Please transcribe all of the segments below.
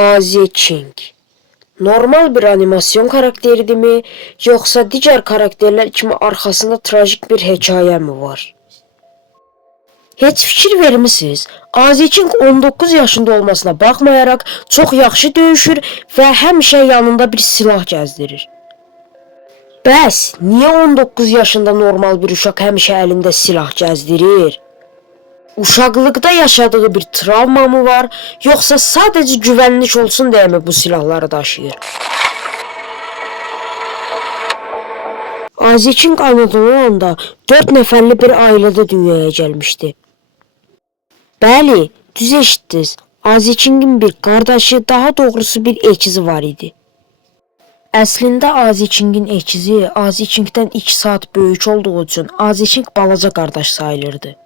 Azeçing. Normal bir animasyon karakteridir mi, yoksa diğer karakterler kimi arkasında trajik bir hikaye mi var? Heç fikir vermisiniz? Azeçing 19 yaşında olmasına baxmayaraq çox yaxşı döyüşür və həmişə yanında bir silah gəzdirir. Bəs niyə 19 yaşında normal bir uşaq həmişə əlində silah gəzdirir? Uşaqlıqda yaşadığı bir travma mı var, yoxsa sadəcə güvənlik olsun deyə mi bu silahları daşıyır? Azeçing anadolunda 4 nəfərli bir ailədə dünyaya gəlmişdi. Bəli, düz eşitdiniz. Azeçingin bir qardaşı, daha doğrusu bir ekizi var idi. Əslində Azeçingin ekizi Azeçingdən 2 saat böyük olduğu üçün Azeçing balaca qardaş sayılırdı.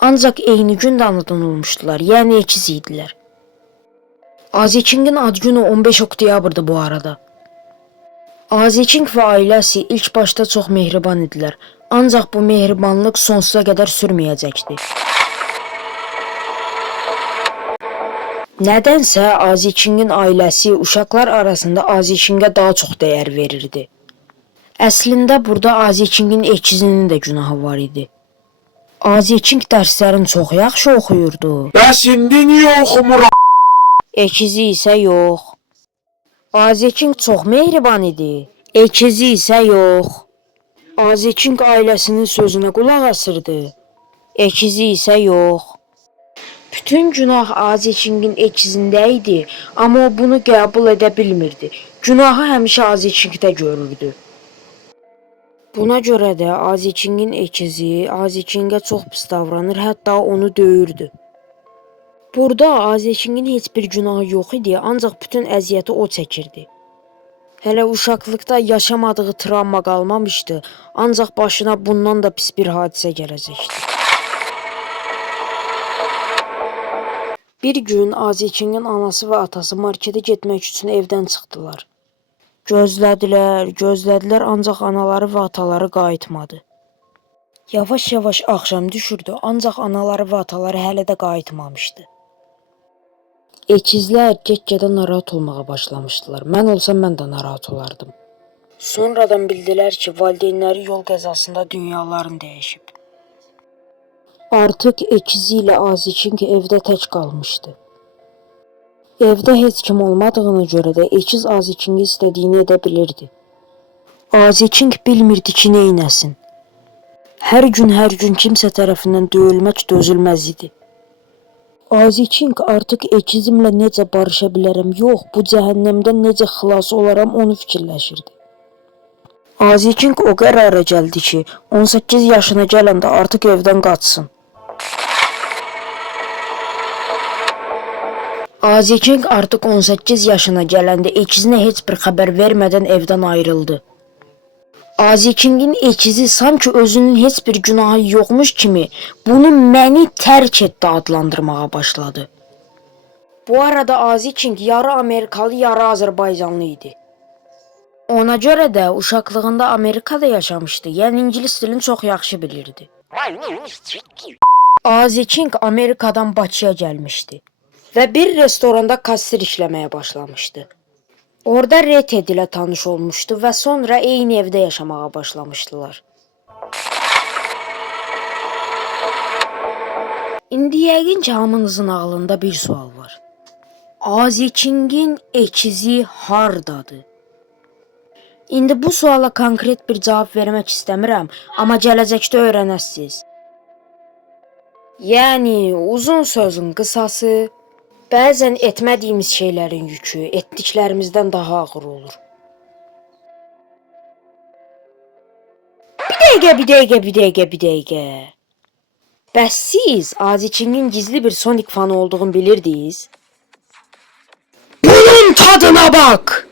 Ancaq eyni gündə anadan olmuşdular, yəni ekiz idilər. Azeçingin ad günü 15 oktyabrdır bu arada. Azeçing və ailəsi ilk başda çox mehriban idilər, ancaq bu mehribanlıq sonsuza qədər sürməyəcəkdi. Nədənsə Azeçingin ailəsi uşaqlar arasında Azeçingə daha çox dəyər verirdi. Əslində burada Azeçingin ekizinin də günahı var idi. Azeçing dərslərini çox yaxşı oxuyurdu. Bəs indi niyə oxumur? Ekizi isə yox. Azeçing çox mehriban idi. Ekizi isə yox. Azeçing ailəsinin sözünə qulaq asırdı. Ekizi isə yox. Bütün günah Azeçingin ekizində idi, amma o bunu qəbul edə bilmirdi. Günahı həmişə Azeçingdə görürdü. Buna görə də Azeçingin ekizi Azeçingə çox pis davranır, hətta onu döyürdü. Burada Azeçingin heç bir günahı yox idi, ancaq bütün əziyyəti o çəkirdi. Hələ uşaqlıqda yaşamadığı travma qalmamışdı, ancaq başına bundan da pis bir hadisə gələcəkdi. Bir gün Azeçingin anası və atası marketə getmək üçün evdən çıxdılar. Gözlədilər, ancaq anaları və ataları qayıtmadı. Yavaş-yavaş axşam düşürdü, ancaq anaları və ataları hələ də qayıtmamışdı. Ekizlər get-gedə narahat olmağa başlamışdılar. Mən olsam mən də narahat olardım. Sonradan bildilər ki, valideynləri yol qəzasında dünyalarını dəyişib. Artıq ekizi ilə Azeçing evdə tək qalmışdı. Evdə heç kim olmadığına görə də ekiz Azeçingi istədiyini edə bilirdi. Azeçing bilmirdi ki, neynəsin. Hər gün kimsə tərəfindən döyülmək dözülməz idi. Azeçing artıq ekizimlə necə barışa bilərəm, yox, bu cəhənnəmdən necə xilas olaram onu fikirləşirdi. Azeçing o qərara gəldi ki, 18 yaşına gələndə artıq evdən qaçsın. Azeçing artıq 18 yaşına gələndə ekizinə heç bir xəbər vermədən evdən ayrıldı. Azeçingin ekizi sanki özünün heç bir günahı yoxmuş kimi bunu məni tərk etdi adlandırmağa başladı. Bu arada Azeçing yarı Amerikalı, yarı Azərbaycanlı idi. Ona görə də uşaqlığında Amerikada yaşamışdı, yəni ingilis dilini çox yaxşı bilirdi. Azeçing Amerikadan Bakıya gəlmişdi və bir restoranda kassir işləməyə başlamışdı. Orada Reted ilə tanış olmuşdu və sonra eyni evdə yaşamağa başlamışdılar. İndi yəqin ki, hamınızın ağlında bir sual var. Azeçingin ekizi hardadır? İndi bu suala konkret bir cavab vermək istəmirəm, amma gələcəkdə öyrənəsiniz. Yəni, uzun sözün qısası, bəzən etmədiyimiz şeylərin yükü etdiklərimizdən daha ağır olur. Bir dəqiqə. Bəs siz Azeçingin gizli bir Sonic fanı olduğunu bilirdiniz? Bunun tadına bak!